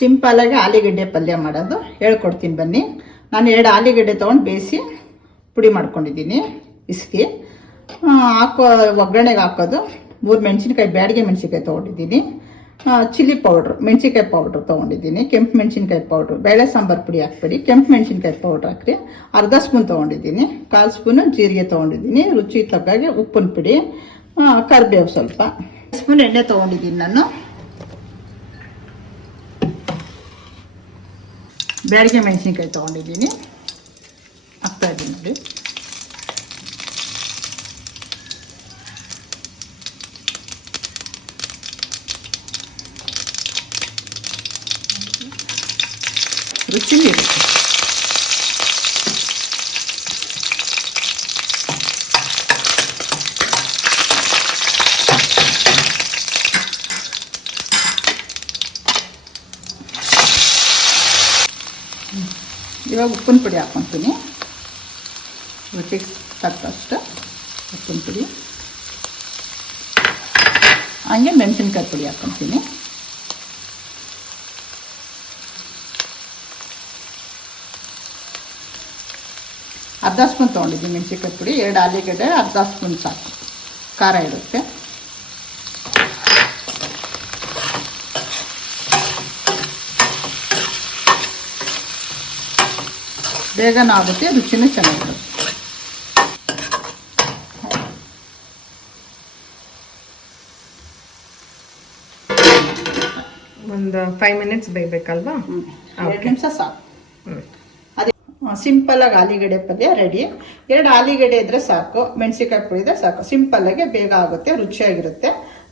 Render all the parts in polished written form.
ಸಿಂಪಲಾಗಿ ಆಲೂಗಡ್ಡೆ ಪಲ್ಯ ಮಾಡೋದು ಹೇಳ್ಕೊಡ್ತೀನಿ ಬನ್ನಿ. ನಾನು 2 ಆಲೂಗಡ್ಡೆ ತೊಗೊಂಡು ಬೇಯಿಸಿ ಪುಡಿ ಮಾಡ್ಕೊಂಡಿದ್ದೀನಿ. ಇಸ್ಕಿ ಒಗ್ಗರಣೆಗೆ ಹಾಕೋದು 3 ಮೆಣಸಿನ್ಕಾಯಿ, ಬ್ಯಾಡಿಗೆ ಮೆಣಸಿನ್ಕಾಯಿ ತೊಗೊಂಡಿದ್ದೀನಿ. ಚಿಲ್ಲಿ ಪೌಡ್ರ್, ಮೆಣಸಿನ್ಕಾಯಿ ಪೌಡ್ರ್ ತೊಗೊಂಡಿದ್ದೀನಿ. ಕೆಂಪು ಮೆಣಸಿನ್ಕಾಯಿ ಪೌಡ್ರು, ಬೇಳೆ ಸಾಂಬಾರು ಪುಡಿ ಹಾಕ್ಬೇಡಿ, ಕೆಂಪು ಮೆಣಸಿನ್ಕಾಯಿ ಪೌಡ್ರ್ ಹಾಕ್ರಿ. ಅರ್ಧ ಸ್ಪೂನ್ ತೊಗೊಂಡಿದ್ದೀನಿ. 1/4 ಸ್ಪೂನು ಜೀರಿಗೆ ತೊಗೊಂಡಿದ್ದೀನಿ. ರುಚಿ ತಕ್ಕಾಗೆ ಉಪ್ಪಿನ ಪುಡಿ, ಕರಿಬೇವು ಸ್ವಲ್ಪ, ಸ್ಪೂನ್ ಎಣ್ಣೆ ತೊಗೊಂಡಿದ್ದೀನಿ. ನಾನು ಬ್ಯಾಡಿಗೆ ಮೆಣಸಿನ್ಕಾಯಿ ತೊಗೊಂಡಿದ್ದೀನಿ, ಹಾಕ್ತಾ ಇದ್ದೀನಿ ನೋಡಿ. ರುಚಿ ಇರುತ್ತೆ. ಇವಾಗ ಉಪ್ಪಿನ ಪುಡಿ ಹಾಕ್ಕೊತೀನಿ. ರುಚಿಗೆ ತಕ್ಕಷ್ಟು ಉಪ್ಪಿನ ಪುಡಿ, ಹಂಗೆ ಮೆಣಸಿನ್ಕಾಯಿ ಪುಡಿ ಹಾಕ್ಕೊತೀನಿ. ಅರ್ಧ ಸ್ಪೂನ್ ತೊಗೊಂಡಿದ್ದೀನಿ ಮೆಣಸಿನ್ಕಾಯಿ ಪುಡಿ. 2 ಆಲೂಗಡ್ಡೆ, ಅರ್ಧ ಸ್ಪೂನ್ ಸಾಕು, ಖಾರ ಇರುತ್ತೆ. ಬೇಗನೂ ಆಗುತ್ತೆ, ರುಚಿನೂ ಚೆನ್ನಾಗಿರುತ್ತೆ. ಒಂದು 5 ಮಿನಿಟ್ಸ್ ಬೇಯಬೇಕಲ್ವಾ? 2 ನಿಮಿಷ ಸಾಕು. ಅದೇ ಸಿಂಪಲ್ಲಾಗಿ ಆಲೂಗಡ್ಡೆ ಪಲ್ಯ ರೆಡಿ. 2 ಆಲೂಗಡ್ಡೆ ಇದ್ರೆ ಸಾಕು, ಮೆಣಸಿನ್ಕಾಯಿ ಪುಡಿ ಇದ್ರೆ ಸಾಕು. ಸಿಂಪಲ್ಲಾಗಿ ಬೇಗ ಆಗುತ್ತೆ, ರುಚಿಯಾಗಿರುತ್ತೆ.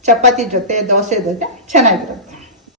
ಚಪಾತಿ ಜೊತೆ, ದೋಸೆ ಜೊತೆ ಚೆನ್ನಾಗಿರುತ್ತೆ.